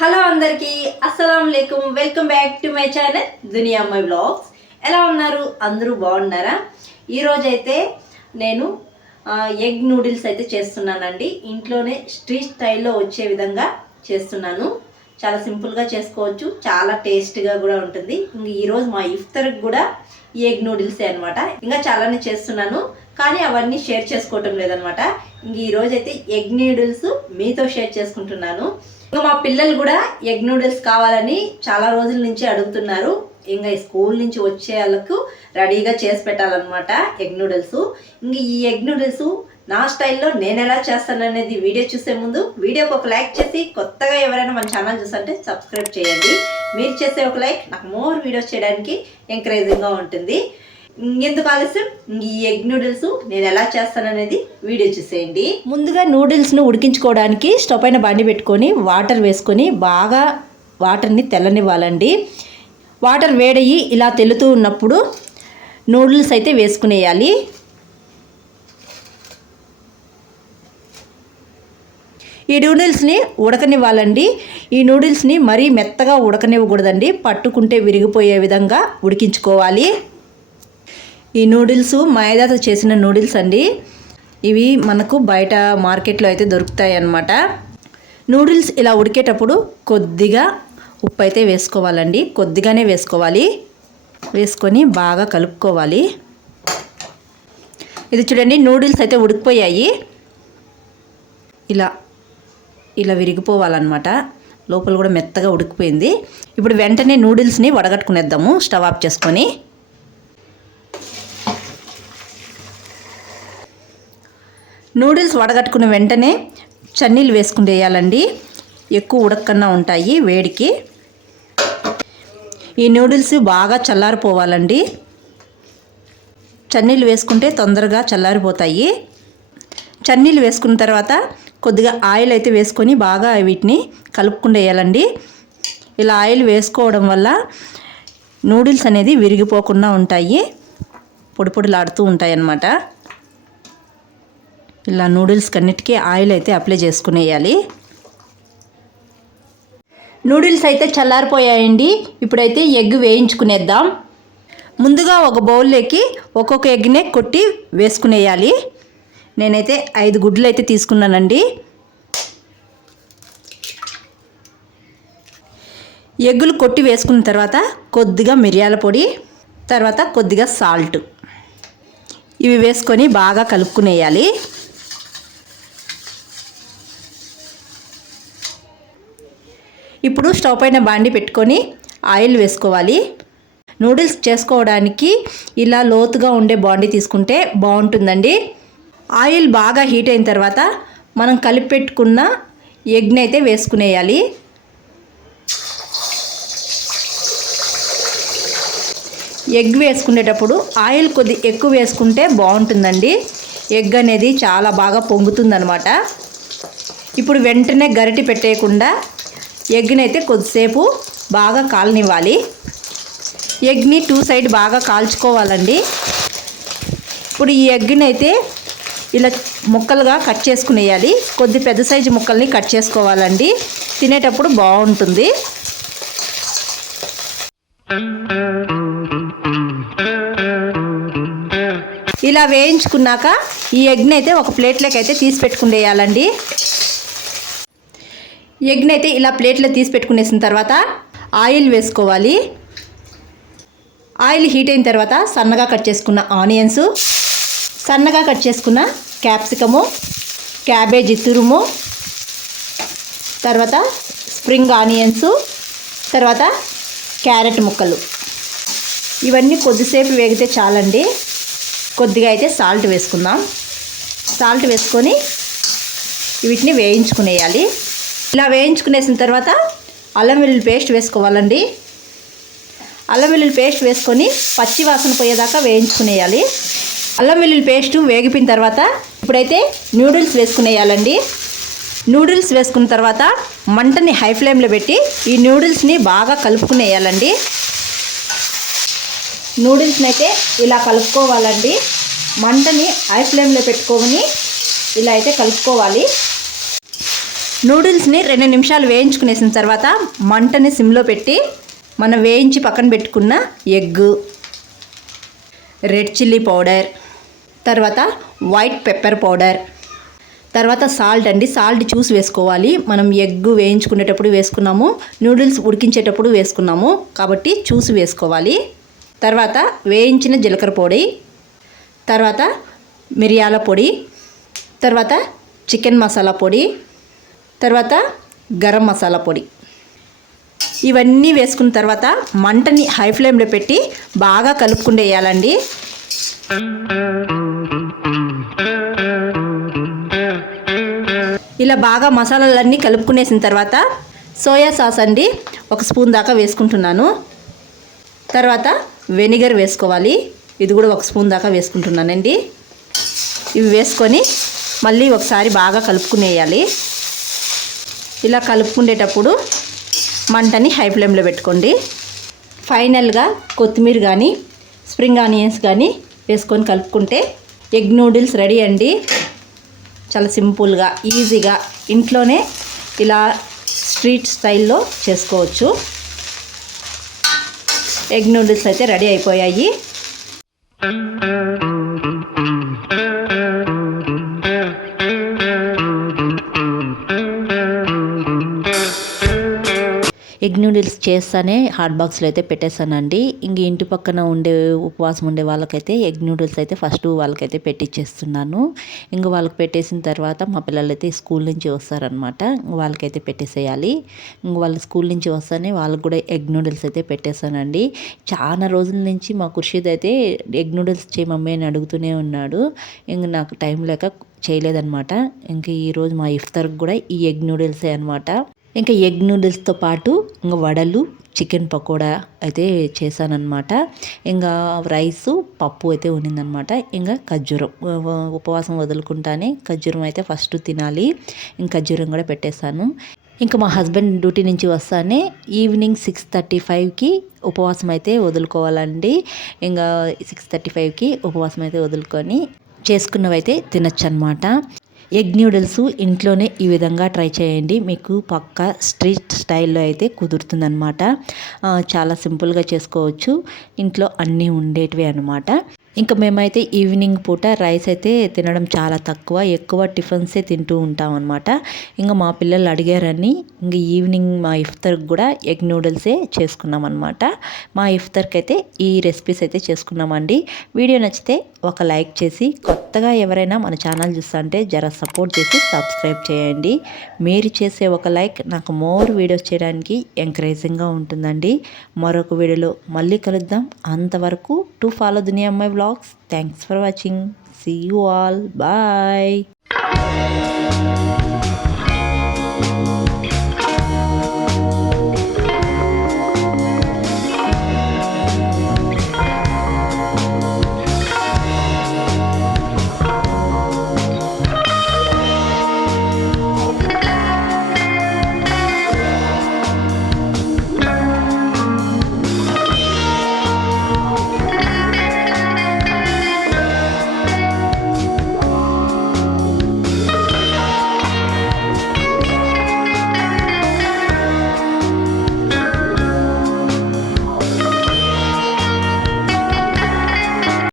Hello అందరికీ అస్సలాం వాలేకుం welcome back to my channel దునియా అమ్మాయి బ్లాగ్స్. ఎలా ఉన్నారు? అందరూ బాగున్నారా? ఈరోజు అయితే నేను ఎగ్ నూడిల్స్ అయితే చేస్తున్నానండి. ఇంట్లోనే స్ట్రీట్ స్టైల్లో వచ్చే విధంగా చేస్తున్నాను. చాలా సింపుల్గా చేసుకోవచ్చు, చాలా టేస్ట్గా కూడా ఉంటుంది. ఇంక ఈరోజు మా ఇఫ్తార్కి కూడా ఈ ఎగ్ నూడిల్సే అనమాట. ఇంకా చాలానే చేస్తున్నాను కానీ అవన్నీ షేర్ చేసుకోవటం లేదనమాట. ఇంక ఈరోజు అయితే ఎగ్ నూడిల్స్ మీతో షేర్ చేసుకుంటున్నాను. ఇంకా మా పిల్లలు కూడా ఎగ్ నూడిల్స్ కావాలని చాలా రోజుల నుంచి అడుగుతున్నారు. ఇంకా స్కూల్ నుంచి వచ్చే వాళ్ళకు రెడీగా చేసి పెట్టాలన్నమాట ఎగ్ నూడిల్స్. ఇంక ఈ ఎగ్ నూడిల్స్ నా స్టైల్లో నేను ఎలా చేస్తాను అనేది వీడియో చూసే ముందు వీడియోకి ఒక లైక్ చేసి, కొత్తగా ఎవరైనా మన ఛానల్ చూస్తుంటే సబ్స్క్రైబ్ చేయండి. మీరు చేసే ఒక లైక్ నాకు మోర్ వీడియోస్ చేయడానికి ఎంకరేజింగ్గా ఉంటుంది. ఎందుకు ఆలస్యం, ఈ ఎగ్ నూడిల్స్ నేను ఎలా చేస్తాను అనేది వీడియో చూసేయండి. ముందుగా నూడిల్స్ను ఉడికించుకోవడానికి స్టవ్ పైన బండి పెట్టుకొని వాటర్ వేసుకొని బాగా వాటర్ని తెల్లనివ్వాలండి. వాటర్ వేడయ్యి ఇలా తెల్లుతూ ఉన్నప్పుడు నూడిల్స్ అయితే వేసుకునేయాలి. ఈ నూడిల్స్ని ఉడకనివ్వాలండి. ఈ నూడిల్స్ని మరీ మెత్తగా ఉడకనివ్వకూడదండి, పట్టుకుంటే విరిగిపోయే విధంగా ఉడికించుకోవాలి. ఈ నూడిల్స్ మైదాతో చేసిన నూడిల్స్ అండి. ఇవి మనకు బయట మార్కెట్లో అయితే దొరుకుతాయి అన్నమాట. నూడిల్స్ ఇలా ఉడికేటప్పుడు కొద్దిగా ఉప్పు అయితే వేసుకోవాలండి, కొద్దిగానే వేసుకోవాలి. వేసుకొని బాగా కలుపుకోవాలి. ఇది చూడండి, నూడిల్స్ అయితే ఉడికిపోయాయి. ఇలా విరిగిపోవాలన్నమాట. లోపల కూడా మెత్తగా ఉడికిపోయింది. ఇప్పుడు వెంటనే నూడిల్స్ని వడగట్టుకునేద్దాము స్టవ్ ఆఫ్ చేసుకొని. నూడిల్స్ వడగట్టుకున్న వెంటనే చన్నీళ్ళు వేసుకుని వేయాలండి. ఎక్కువ ఉడకకుండా ఉంటాయి వేడికి. ఈ నూడిల్స్ బాగా చల్లారిపోవాలండి. చన్నీళ్ళు వేసుకుంటే తొందరగా చల్లారిపోతాయి. చన్నీళ్ళు వేసుకున్న తర్వాత కొద్దిగా ఆయిల్ అయితే వేసుకొని బాగా వీటిని కలుపుకుని వేయాలండి. ఇలా ఆయిల్ వేసుకోవడం వల్ల నూడిల్స్ అనేది విరిగిపోకుండా ఉంటాయి, పొడి పొడిలాడుతూ ఉంటాయి అన్నమాట. ఇలా నూడిల్స్ కన్నిటికీ ఆయిల్ అయితే అప్లై చేసుకునేయాలి. నూడిల్స్ అయితే చల్లారిపోయాయండి. ఇప్పుడైతే ఎగ్ వేయించుకునేద్దాం. ముందుగా ఒక బౌల్లోకి ఒక్కొక్క ఎగ్నే కొట్టి వేసుకునేయాలి. నేనైతే 5 గుడ్లు అయితే తీసుకున్నానండి. ఎగ్గులు కొట్టి వేసుకున్న తర్వాత కొద్దిగా మిరియాల పొడి, తర్వాత కొద్దిగా సాల్ట్ ఇవి వేసుకొని బాగా కలుపుకునేయాలి. ఇప్పుడు స్టవ్ పైన బాండి పెట్టుకొని ఆయిల్ వేసుకోవాలి. నూడిల్స్ చేసుకోవడానికి ఇలా లోతుగా ఉండే బాండి తీసుకుంటే బాగుంటుందండి. ఆయిల్ బాగా హీట్ అయిన తర్వాత మనం కలిపి పెట్టుకున్న ఎగ్ని అయితే వేసుకునేయాలి. ఎగ్ వేసుకునేటప్పుడు ఆయిల్ కొద్ది ఎక్కువ వేసుకుంటే బాగుంటుందండి. ఎగ్ అనేది చాలా బాగా పొంగుతుందనమాట. ఇప్పుడు వెంటనే గరిటె పెట్టేయకుండా ఎగ్ని అయితే కొద్దిసేపు బాగా కాలనివ్వాలి. ఎగ్ని 2 సైడ్ బాగా కాల్చుకోవాలండి. ఇప్పుడు ఈ ఎగ్ని అయితే ఇలా ముక్కలుగా కట్ చేసుకునేయాలి. కొద్ది పెద్ద సైజు ముక్కల్ని కట్ చేసుకోవాలండి, తినేటప్పుడు బాగుంటుంది. ఇలా వేయించుకున్నాక ఈ ఎగ్ని అయితే ఒక ప్లేట్లోకి అయితే తీసి పెట్టుకునేయాలండి. ఎగ్ని అయితే ఇలా ప్లేట్లో తీసి పెట్టుకునేసిన తర్వాత ఆయిల్ వేసుకోవాలి. ఆయిల్ హీట్ అయిన తర్వాత సన్నగా కట్ చేసుకున్న ఆనియన్స్, సన్నగా కట్ చేసుకున్న క్యాప్సికము, క్యాబేజీ తురుము, తర్వాత స్ప్రింగ్ ఆనియన్స్, తర్వాత క్యారెట్ ముక్కలు ఇవన్నీ కొద్దిసేపు వేగితే చాలండి. కొద్దిగా అయితే సాల్ట్ వేసుకుందాం. సాల్ట్ వేసుకొని వీటిని వేయించుకునేయాలి. ఇలా వేయించుకునేసిన తర్వాత అల్లం వెల్లుల్లి పేస్ట్ వేసుకోవాలండి. అల్లం వెల్లుల్లి పేస్ట్ వేసుకొని పచ్చి వాసన పోయేదాకా వేయించుకునేయాలి. అల్లం వెల్లుల్లి పేస్ట్ వేగిపోయిన తర్వాత ఇప్పుడైతే నూడిల్స్ వేసుకునేయాలండి. నూడిల్స్ వేసుకున్న తర్వాత మంటని హై ఫ్లేమ్లో పెట్టి ఈ నూడిల్స్ని బాగా కలుపుకునేయాలండి. నూడిల్స్ని అయితే ఇలా కలుపుకోవాలండి. మంటని హై ఫ్లేమ్లో పెట్టుకొని ఇలా అయితే కలుపుకోవాలి. నూడిల్స్ని 2 నిమిషాలు వేయించుకునేసిన తర్వాత మంటని సిమ్లో పెట్టి మనం వేయించి పక్కన పెట్టుకున్న ఎగ్గు, రెడ్ చిల్లీ పౌడర్, తర్వాత వైట్ పెప్పర్ పౌడర్, తర్వాత సాల్ట్ అండి. సాల్ట్ చూసి వేసుకోవాలి. మనం ఎగ్ వేయించుకునేటప్పుడు వేసుకున్నాము, నూడిల్స్ ఉడికించేటప్పుడు వేసుకున్నాము కాబట్టి చూసి వేసుకోవాలి. తర్వాత వేయించిన జీలకర్ర పొడి, తర్వాత మిరియాల పొడి, తర్వాత చికెన్ మసాలా పొడి, తర్వాత గరం మసాలా పొడి, ఇవన్నీ వేసుకున్న తర్వాత మంటని హై ఫ్లేమ్లో పెట్టి బాగా కలుపుకుంటూ వేయాలండి. ఇలా బాగా మసాలాలన్నీ కలుపుకునేసిన తర్వాత సోయా సాస్ అండి 1 స్పూన్ దాకా వేసుకుంటున్నాను. తర్వాత వెనిగర్ వేసుకోవాలి. ఇది కూడా 1 స్పూన్ దాకా వేసుకుంటున్నానండి. ఇవి వేసుకొని మళ్ళీ ఒకసారి బాగా కలుపుకునేయాలి. ఇలా కలుపుకునేటప్పుడు మంటని హై ఫ్లేమ్లో పెట్టుకోండి. ఫైనల్గా కొత్తిమీర కానీ స్ప్రింగ్ ఆనియన్స్ కానీ వేసుకొని కలుపుకుంటే ఎగ్ నూడిల్స్ రెడీ అండి. చాలా సింపుల్గా ఈజీగా ఇంట్లోనే ఇలా స్ట్రీట్ స్టైల్లో చేసుకోవచ్చు. ఎగ్ నూడిల్స్ అయితే రెడీ అయిపోయాయి. ఎగ్ నూడిల్స్ చేస్తానే హాట్ బాక్స్లో అయితే పెట్టేస్తానండి. ఇంక ఇంటి పక్కన ఉపవాసం ఉండే వాళ్ళకైతే ఎగ్ నూడిల్స్ అయితే ఫస్ట్ వాళ్ళకైతే పెట్టించేస్తున్నాను. ఇంక వాళ్ళకి పెట్టేసిన తర్వాత మా పిల్లలు అయితే స్కూల్ నుంచి వస్తారనమాట. వాళ్ళకైతే పెట్టేసేయాలి. ఇంక వాళ్ళు స్కూల్ నుంచి వస్తానే వాళ్ళకి కూడా ఎగ్ నూడిల్స్ అయితే పెట్టేస్తానండి. చాలా రోజుల నుంచి మా ఖుర్షీద్ అయితే ఎగ్ నూడిల్స్ చేయి మమ్మీ అని అడుగుతూనే ఉన్నాడు. ఇంక నాకు టైం లేక చేయలేదన్నమాట. ఇంక ఈరోజు మా ఇఫ్తార్కి కూడా ఈ ఎగ్ నూడిల్సే అనమాట. ఇంకా ఎగ్ నూడిల్స్తో పాటు ఇంకా వడలు, చికెన్ పకోడా అయితే చేశానన్నమాట. ఇంకా రైసు, పప్పు అయితే ఉండిందనమాట. ఇంకా ఖర్జూరం, ఉపవాసం వదులుకుంటానే ఖర్జూరం అయితే ఫస్ట్ తినాలి. ఇంకా ఖర్జూరం కూడా పెట్టేస్తాను. ఇంకా మా హస్బెండ్ డ్యూటీ నుంచి వస్తానే ఈవినింగ్ 6:35కి ఉపవాసం అయితే వదులుకోవాలండి. ఇంకా 6:35కి ఉపవాసం అయితే వదులుకొని చేసుకున్నవైతే తినచ్చు అనమాట. ఎగ్ నూడిల్స్ ఇంట్లోనే ఈ విధంగా ట్రై చేయండి. మీకు పక్కా స్ట్రీట్ స్టైల్లో అయితే కుదురుతుందనమాట. చాలా సింపుల్గా చేసుకోవచ్చు. ఇంట్లో అన్నీ ఉండేటివి అనమాట. ఇంకా మేమైతే ఈవినింగ్ పూట రైస్ అయితే తినడం చాలా తక్కువ, ఎక్కువ టిఫిన్సే తింటూ ఉంటాం అనమాట. ఇంకా మా పిల్లలు అడిగారని ఇంకా ఈవినింగ్ మా ఇఫ్తార్కి కూడా ఎగ్ నూడిల్సే చేసుకున్నాం అనమాట. మా ఇఫ్తార్కి అయితే ఈ రెసిపీస్ అయితే చేసుకున్నామండి. వీడియో నచ్చితే ఒక లైక్ చేసి, కొత్తగా ఎవరైనా మన ఛానల్ చూస్తుంటే జర సపోర్ట్ చేసి సబ్స్క్రైబ్ చేయండి. మీరు చేసే ఒక లైక్ నాకు మోర్ వీడియోస్ చేయడానికి ఎంకరేజింగ్గా ఉంటుందండి. మరొక వీడియోలో మళ్ళీ కలుద్దాం. అంతవరకు టు ఫాలో దునియా అమ్మాయి vlogs. Thanks for watching. See you all. Bye.